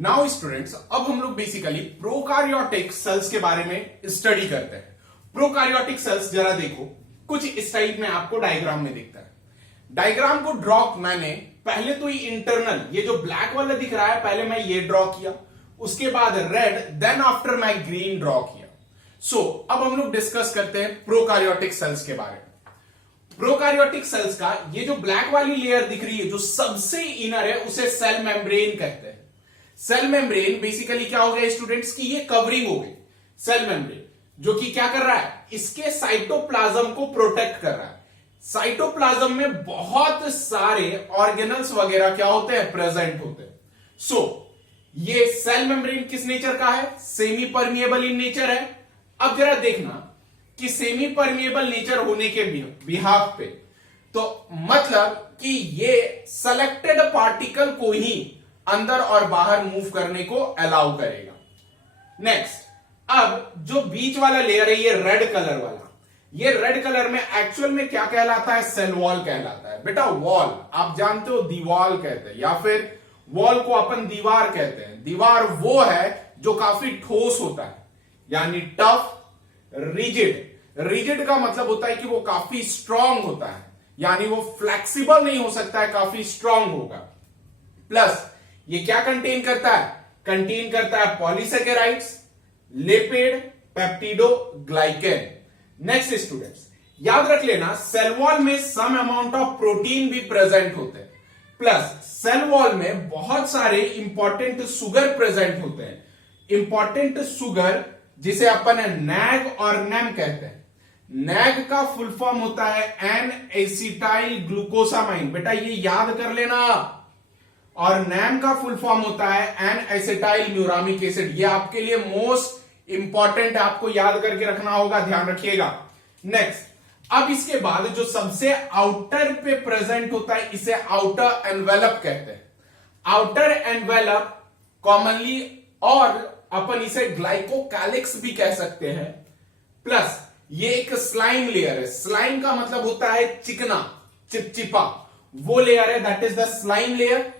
Now students, अब हम लोग बेसिकली प्रोकार्योटिक सेल्स के बारे में स्टडी करते हैं। प्रोकार्योटिक सेल्स जरा देखो, कुछ इस टाइप में आपको डायग्राम में दिखता है। डायग्राम को ड्रॉ मैंने पहले तो ये इंटरनल, ये जो ब्लैक वाला दिख रहा है, पहले मैं ये ड्रॉ किया, उसके बाद रेड, देन आफ्टर मैं ग्रीन ड्रॉ किया। सो अब हम लोग डिस्कस करते हैं प्रोकार्योटिक सेल्स के बारे में। प्रोकार्योटिक सेल्स का ये जो ब्लैक वाली लेयर दिख रही है, जो सबसे इनर है, उसे सेल मेम्ब्रेन कहते हैं। सेल मेम्ब्रेन बेसिकली क्या हो गया स्टूडेंट्स की, ये कवरिंग हो गई सेल मेम्ब्रेन, जो कि क्या कर रहा है, इसके साइटोप्लाज्म को प्रोटेक्ट कर रहा है। साइटोप्लाज्म में बहुत सारे ऑर्गेनल्स वगैरह क्या होते हैं, प्रेजेंट होते हैं। सो ये सेल मेम्ब्रेन किस नेचर का है, सेमी परमिएबल इन नेचर है। अब जरा देखना कि सेमी परमिएबल नेचर होने के बिहाफ पे, तो मतलब कि ये सेलेक्टेड पार्टिकल को ही अंदर और बाहर मूव करने को अलाउ करेगा। नेक्स्ट, अब जो बीच वाला लेयर है, ये रेड कलर वाला, ये रेड कलर में एक्चुअल में क्या कहलाता है, सेल वॉल कहलाता है। बेटा वॉल आप जानते हो, दीवार कहते हैं, या फिर वॉल को अपन दीवार कहते हैं। दीवार वो है जो काफी ठोस होता है, यानी टफ, रिजिड। रिजिड का मतलब होता है कि वो काफी स्ट्रांग होता है, यानी वो फ्लेक्सिबल नहीं हो सकता है, काफी स्ट्रांग होगा। प्लस ये क्या कंटेन करता है, कंटेन करता है polysaccharides, lipid, पेप्टिडो, glycan. Next students, याद रख लेना, सेल वॉल में सम अमाउंट ऑफ प्रोटीन भी प्रेजेंट होते हैं, प्लस सेल वॉल में बहुत सारे इंपॉर्टेंट सुगर प्रेजेंट होते हैं। इंपॉर्टेंट सुगर जिसे अपन नैग और नेम कहते हैं। नैग का फुल फॉर्म होता है एन एसिटाइल ग्लूकोसामाइन, बेटा ये याद कर लेना। और नैम का फुल फॉर्म होता है एन एसिटाइल म्यूरामिक एसिड। ये आपके लिए मोस्ट इंपॉर्टेंट, आपको याद करके रखना होगा, ध्यान रखिएगा। नेक्स्ट, अब इसके बाद जो सबसे आउटर पे प्रेजेंट होता है, इसे आउटर एनवेलप कहते हैं। आउटर एनवेलप कॉमनली, और अपन इसे ग्लाइकोकैलिक्स भी कह सकते हैं। प्लस ये एक स्लाइम लेयर है। स्लाइम का मतलब होता है चिकना, चिपचिपा, वो लेयर है, that is the slime layer.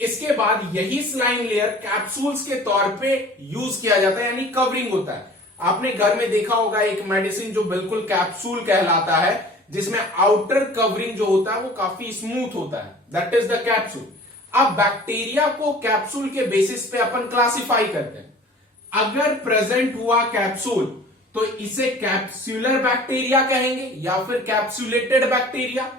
इसके बाद यही स्लाइम लेयर कैप्सूल्स के तौर पे यूज किया जाता है, यानी कवरिंग होता है। आपने घर में देखा होगा एक मेडिसिन जो बिल्कुल कैप्सूल कहलाता है, जिसमें आउटर कवरिंग जो होता है वो काफी स्मूथ होता है, दैट इज द कैप्सूल। अब बैक्टीरिया को कैप्सूल के बेसिस पे अपन क्लासिफाई करते हैं। अगर प्रेजेंट हुआ कैप्सूल तो इसे कैप्सूलर बैक्टीरिया कहेंगे या फिर कैप्सुलेटेड बैक्टीरिया।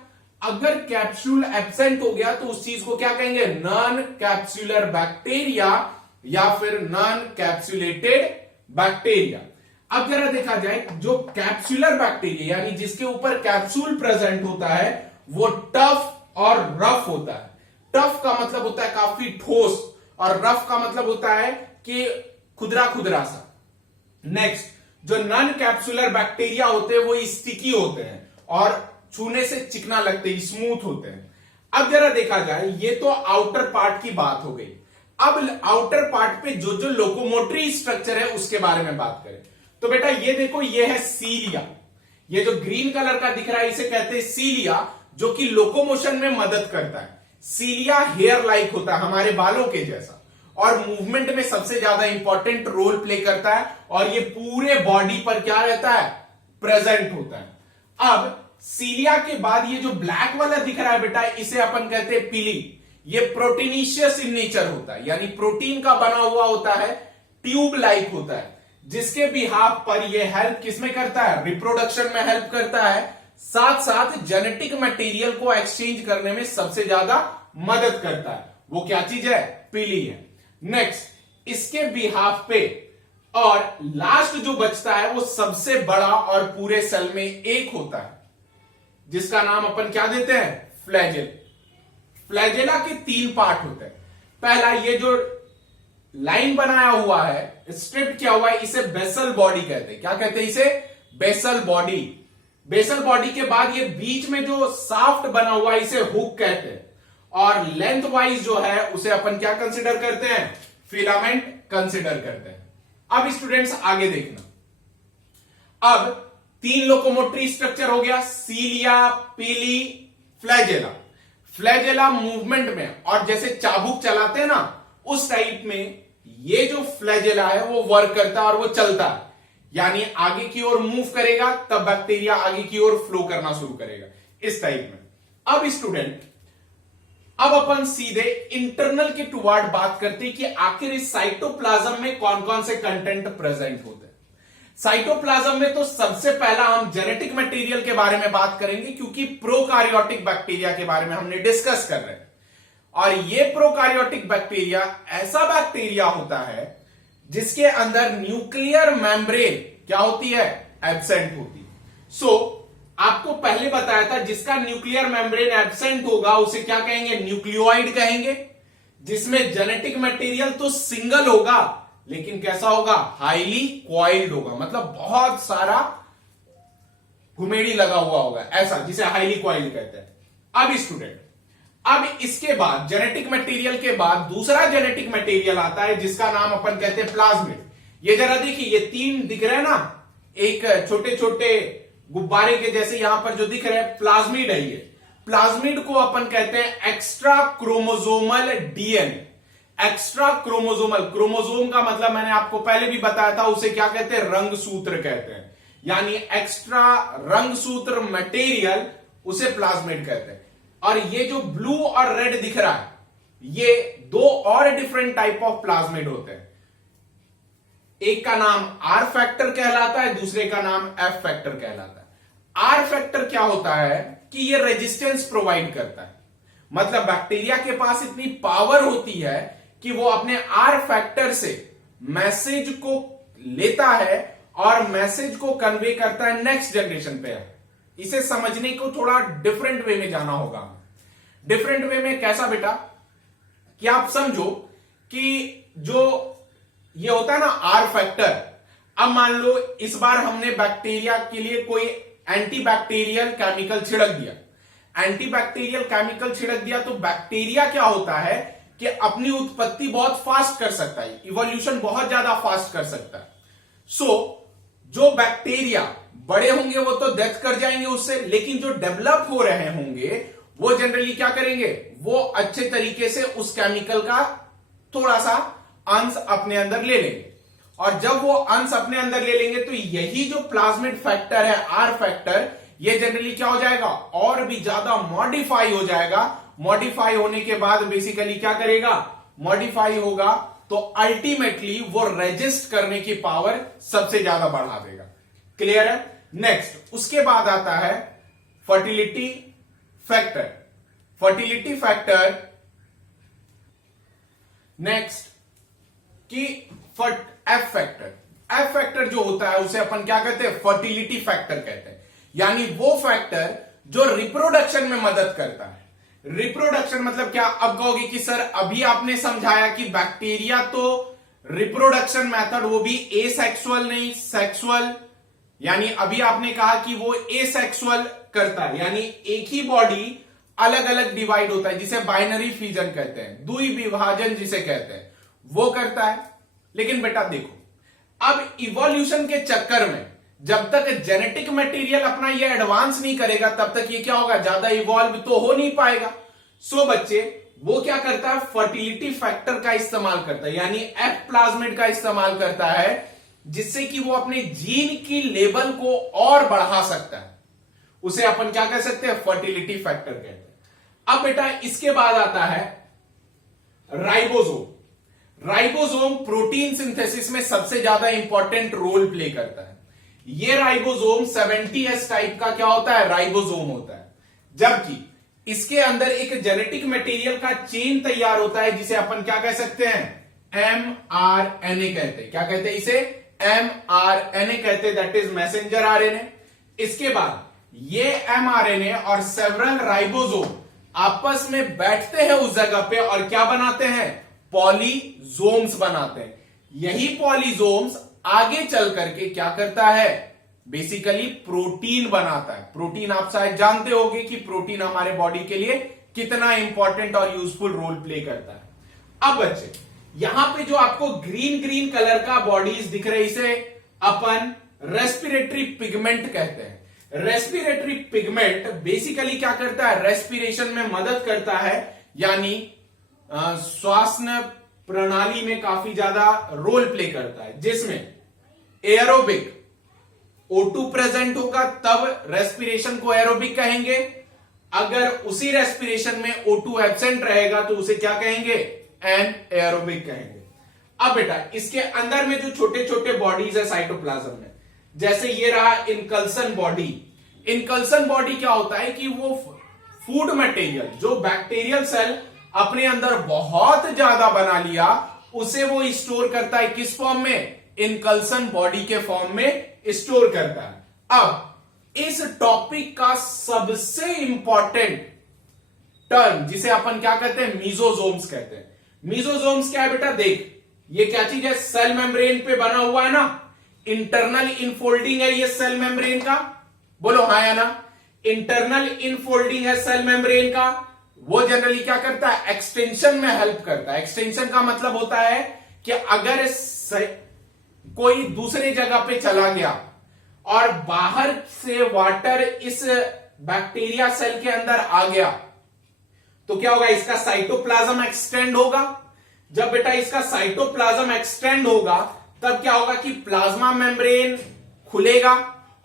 अगर कैप्सूल एब्सेंट हो गया तो उस चीज को क्या कहेंगे, नॉन कैप्सूलर बैक्टीरिया या फिर नॉन कैप्सुलेटेड बैक्टीरिया। अब जरा देखा जाए, जो कैप्सूलर बैक्टीरिया यानी जिसके ऊपर कैप्सूल प्रेजेंट होता है, वो टफ और रफ होता है। टफ का मतलब होता है काफी ठोस, और रफ का मतलब होता है कि खुदरा खुदरा सा। नेक्स्ट, जो नॉन कैप्सुलर बैक्टीरिया होते हैं वो स्टिकी होते हैं और छूने से चिकना लगते हैं, स्मूथ होते हैं। अब जरा देखा जाए, ये तो आउटर पार्ट की बात हो गई। अब आउटर पार्ट पे जो जो लोकोमोटरी स्ट्रक्चर है उसके बारे में बात करें, तो बेटा ये देखो, ये है सीलिया। ये जो ग्रीन कलर का दिख रहा है इसे कहते हैं सीलिया, जो कि लोकोमोशन में मदद करता है। सीलिया हेयर लाइक होता है, हमारे बालों के जैसा, और मूवमेंट में सबसे ज्यादा इंपॉर्टेंट रोल प्ले करता है, और ये पूरे बॉडी पर क्या रहता है, प्रेजेंट होता है। अब सीलिया के बाद ये जो ब्लैक वाला दिख रहा है बेटा, इसे अपन कहते हैं पिली। ये प्रोटीनिशियस इन नेचर होता है, यानी प्रोटीन का बना हुआ होता है, ट्यूब लाइक होता है, जिसके बिहाफ पर ये हेल्प किसमें करता है, रिप्रोडक्शन में हेल्प करता है, साथ साथ जेनेटिक मटेरियल को एक्सचेंज करने में सबसे ज्यादा मदद करता है। वो क्या चीज है, पिली है। नेक्स्ट, इसके बिहाफ पे और लास्ट जो बचता है वो सबसे बड़ा और पूरे सेल में एक होता है, जिसका नाम अपन क्या देते हैं, फ्लैजेल। फ्लैजेला के 3 पार्ट होते हैं। पहला, ये जो लाइन बनाया हुआ है, स्ट्रिप किया हुआ है, इसे बेसल बॉडी कहते हैं। क्या कहते हैं इसे, बेसल बॉडी। बेसल बॉडी के बाद ये बीच में जो साफ्ट बना हुआ है, इसे हुक कहते हैं। और लेंथ वाइज जो है उसे अपन क्या कंसिडर करते हैं, फिलामेंट कंसिडर करते हैं। अब स्टूडेंट्स आगे देखना, अब 3 लोकोमोटरी स्ट्रक्चर हो गया, सीलिया, पिली, फ्लैजेला। फ्लैजेला मूवमेंट में, और जैसे चाबुक चलाते हैं ना, उस टाइप में ये जो फ्लैजेला है वो वर्क करता है और वो चलता है, यानी आगे की ओर मूव करेगा तब बैक्टीरिया आगे की ओर फ्लो करना शुरू करेगा, इस टाइप में। अब स्टूडेंट, अब अपन सीधे इंटरनल के टुवर्ड बात करते हैं कि आखिर इस साइटोप्लाज्म में कौन कौन से कंटेंट प्रेजेंट होते हैं। साइटोप्लाज्म में तो सबसे पहला हम जेनेटिक मटेरियल के बारे में बात करेंगे, क्योंकि प्रोकार्योटिक बैक्टीरिया के बारे में हमने डिस्कस कर रहे हैं। और ये प्रोकार्योटिक बैक्टीरिया ऐसा बैक्टीरिया होता है जिसके अंदर न्यूक्लियर मेम्ब्रेन क्या होती है, एब्सेंट होती है। सो आपको पहले बताया था जिसका न्यूक्लियर मेम्ब्रेन एब्सेंट होगा उसे क्या कहेंगे, न्यूक्लियोइड कहेंगे। जिसमें जेनेटिक मटेरियल तो सिंगल होगा लेकिन कैसा होगा, हाईली क्वाइल्ड होगा, मतलब बहुत सारा घुमेड़ी लगा हुआ होगा, ऐसा, जिसे हाईली क्वाइल्ड कहते हैं। अब स्टूडेंट, अब इसके बाद जेनेटिक मटेरियल के बाद दूसरा जेनेटिक मटेरियल आता है जिसका नाम अपन कहते हैं प्लाज्मिड। ये जरा देखिए, ये तीन दिख रहे हैं ना, एक छोटे छोटे गुब्बारे के जैसे यहां पर जो दिख रहे हैं, प्लाज्मिड है ये। प्लाज्मिड को अपन कहते हैं extra chromosomal DNA. Extra chromosomal, chromosome का मतलब मैंने आपको पहले भी बताया था, उसे क्या कहते हैं, रंगसूत्र कहते हैं, यानी एक्स्ट्रा रंगसूत्र मटेरियल उसे प्लाज्मिड कहते हैं। और ये जो ब्लू और रेड दिख रहा है, ये दो और डिफरेंट टाइप ऑफ प्लाज्मिड होते हैं। एक का नाम आर फैक्टर कहलाता है, दूसरे का नाम एफ फैक्टर कहलाता है। आर फैक्टर क्या होता है कि ये रेजिस्टेंस प्रोवाइड करता है, मतलब बैक्टीरिया के पास इतनी पावर होती है कि वो अपने आर फैक्टर से मैसेज को लेता है और मैसेज को कन्वे करता है नेक्स्ट जनरेशन पे। इसे समझने को थोड़ा डिफरेंट वे में जाना होगा। डिफरेंट वे में कैसा बेटा, कि आप समझो कि जो ये होता है ना आर फैक्टर, अब मान लो इस बार हमने बैक्टीरिया के लिए कोई एंटीबैक्टीरियल केमिकल छिड़क दिया। एंटीबैक्टीरियल केमिकल छिड़क दिया तो बैक्टीरिया क्या होता है कि अपनी उत्पत्ति बहुत फास्ट कर सकता है, इवोल्यूशन बहुत ज्यादा फास्ट कर सकता है। सो जो बैक्टीरिया बड़े होंगे वो तो डेथ कर जाएंगे उससे, लेकिन जो डेवलप हो रहे होंगे वो जनरली क्या करेंगे, वो अच्छे तरीके से उस केमिकल का थोड़ा सा अंश अपने अंदर ले लेंगे। और जब वो अंश अपने अंदर ले लेंगे तो यही जो प्लाज्मिड फैक्टर है, आर फैक्टर, ये जनरली क्या हो जाएगा, और भी ज्यादा मॉडिफाई हो जाएगा। मॉडिफाई होने के बाद बेसिकली क्या करेगा, मॉडिफाई होगा तो अल्टीमेटली वो रेजिस्ट करने की पावर सबसे ज्यादा बढ़ा देगा। क्लियर है। नेक्स्ट उसके बाद आता है fertility factor. Fertility factor next कि एफ फैक्टर। एफ फैक्टर जो होता है उसे अपन क्या कहते हैं, फर्टिलिटी फैक्टर कहते हैं, यानी वो फैक्टर जो रिप्रोडक्शन में मदद करता है। रिप्रोडक्शन मतलब क्या, अब कहोगे कि सर अभी आपने समझाया कि बैक्टीरिया तो रिप्रोडक्शन मेथड वो भी एसेक्सुअल नहीं सेक्सुअल, यानी अभी आपने कहा कि वो एसेक्सुअल करता है, यानी एक ही बॉडी अलग अलग डिवाइड होता है, जिसे बाइनरी फ्यूजन कहते हैं, द्विविभाजन जिसे कहते हैं, वो करता है। लेकिन बेटा देखो, अब इवोल्यूशन के चक्कर में जब तक जेनेटिक मटेरियल अपना ये एडवांस नहीं करेगा तब तक ये क्या होगा, ज्यादा इवॉल्व तो हो नहीं पाएगा। सो बच्चे वो क्या करता है, फर्टिलिटी फैक्टर का इस्तेमाल करता है, यानी एफ प्लाज्मिड का इस्तेमाल करता है, जिससे कि वो अपने जीन की लेवल को और बढ़ा सकता है। उसे अपन क्या कह सकते हैं, फर्टिलिटी फैक्टर कहते हैं। अब बेटा इसके बाद आता है राइबोसोम। राइबोसोम प्रोटीन सिंथेसिस में सबसे ज्यादा इंपॉर्टेंट रोल प्ले करता है। ये राइबोसोम 70S टाइप का क्या होता है, राइबोसोम होता है, जबकि इसके अंदर एक जेनेटिक मटेरियल का चेन तैयार होता है जिसे अपन क्या कह सकते हैं, mRNA कहते हैं। क्या कहते हैं इसे, mRNA कहते हैं, दैट इज मैसेंजर आरएनए। इसके बाद ये mRNA और सेवरल राइबोसोम आपस में बैठते हैं उस जगह पे और क्या बनाते हैं, पॉलीजोम्स बनाते हैं। यही पॉलीजोम्स आगे चल करके क्या करता है, बेसिकली प्रोटीन बनाता है। प्रोटीन आप शायद जानते होंगे कि प्रोटीन हमारे बॉडी के लिए कितना इंपॉर्टेंट और यूजफुल रोल प्ले करता है। अब बच्चे यहां पे जो आपको ग्रीन ग्रीन कलर का बॉडीज दिख रहे, इसे अपन रेस्पिरेटरी पिगमेंट कहते हैं। रेस्पिरेटरी पिगमेंट बेसिकली क्या करता है, रेस्पिरेशन में मदद करता है, यानी श्वास प्रणाली में काफी ज्यादा रोल प्ले करता है, जिसमें एरोबिक O2 प्रेजेंट होगा तब रेस्पिरेशन को एरोबिक कहेंगे। अगर उसी रेस्पिरेशन में O2 एब्सेंट रहेगा तो उसे क्या कहेंगे? एनएरोबिक कहेंगे। अब बेटा इसके अंदर में जो छोटे छोटे बॉडीज है साइटोप्लाज्म में, जैसे ये रहा इनकल्सन बॉडी। इनकल्सन बॉडी क्या होता है कि वो फूड मटेरियल जो बैक्टीरियल सेल अपने अंदर बहुत ज्यादा बना लिया उसे वो स्टोर करता है। किस फॉर्म में? इनकल्सन बॉडी के फॉर्म में स्टोर करता है। अब इस टॉपिक का सबसे इंपॉर्टेंट टर्म जिसे अपन क्या कहते हैं? मीजोजोम्स कहते हैं। मीजोजोम्स क्या है बेटा? देख, ये क्या चीज है? सेल मेम्ब्रेन पे बना हुआ है ना, इंटरनल इनफोल्डिंग है ये सेल मेम्ब्रेन का। बोलो हाँ या ना? इंटरनल इनफोल्डिंग है सेल मेम्ब्रेन का। वो जनरली क्या करता है? एक्सटेंशन में हेल्प करता है। एक्सटेंशन का मतलब होता है कि अगर कोई दूसरे जगह पे चला गया और बाहर से वाटर इस बैक्टीरिया सेल के अंदर आ गया तो क्या होगा? इसका साइटोप्लाज्म एक्सटेंड होगा। जब बेटा इसका साइटोप्लाज्म एक्सटेंड होगा तब क्या होगा कि प्लाज्मा मेम्ब्रेन खुलेगा,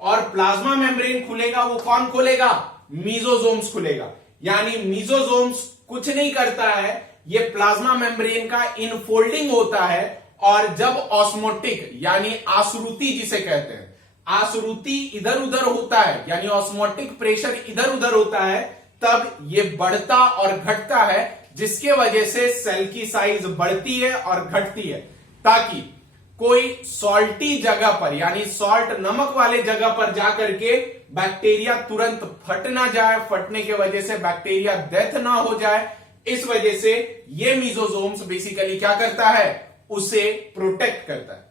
और प्लाज्मा मेम्ब्रेन खुलेगा, वो कौन खोलेगा? मीजोजोम्स खुलेगा। यानी मीजोजोम्स कुछ नहीं करता है, ये प्लाज्मा मेम्ब्रेन का इनफोल्डिंग होता है, और जब ऑस्मोटिक यानी आश्रुति जिसे कहते हैं, आश्रुति इधर उधर होता है यानी ऑस्मोटिक प्रेशर इधर उधर होता है, तब ये बढ़ता और घटता है, जिसके वजह से सेल की साइज बढ़ती है और घटती है, ताकि कोई सॉल्टी जगह पर यानी सॉल्ट नमक वाले जगह पर जाकर के बैक्टीरिया तुरंत फट ना जाए, फटने के वजह से बैक्टीरिया डेथ ना हो जाए। इस वजह से ये मीजोजोम्स बेसिकली क्या करता है? उसे प्रोटेक्ट करता है।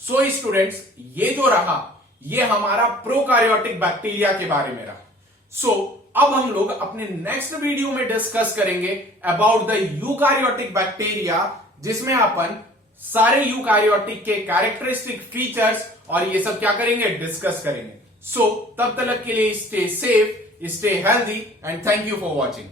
सो स्टूडेंट्स, ये जो रहा ये हमारा प्रोकार्योटिक बैक्टीरिया के बारे में रहा। सो अब हम लोग अपने नेक्स्ट वीडियो में डिस्कस करेंगे अबाउट द यूकार्योटिक बैक्टीरिया, जिसमें अपन सारे यूकार्योटिक के कैरेक्टरिस्टिक फीचर्स और ये सब क्या करेंगे? डिस्कस करेंगे। सो तब तक के लिए stay safe, stay healthy and thank you for watching.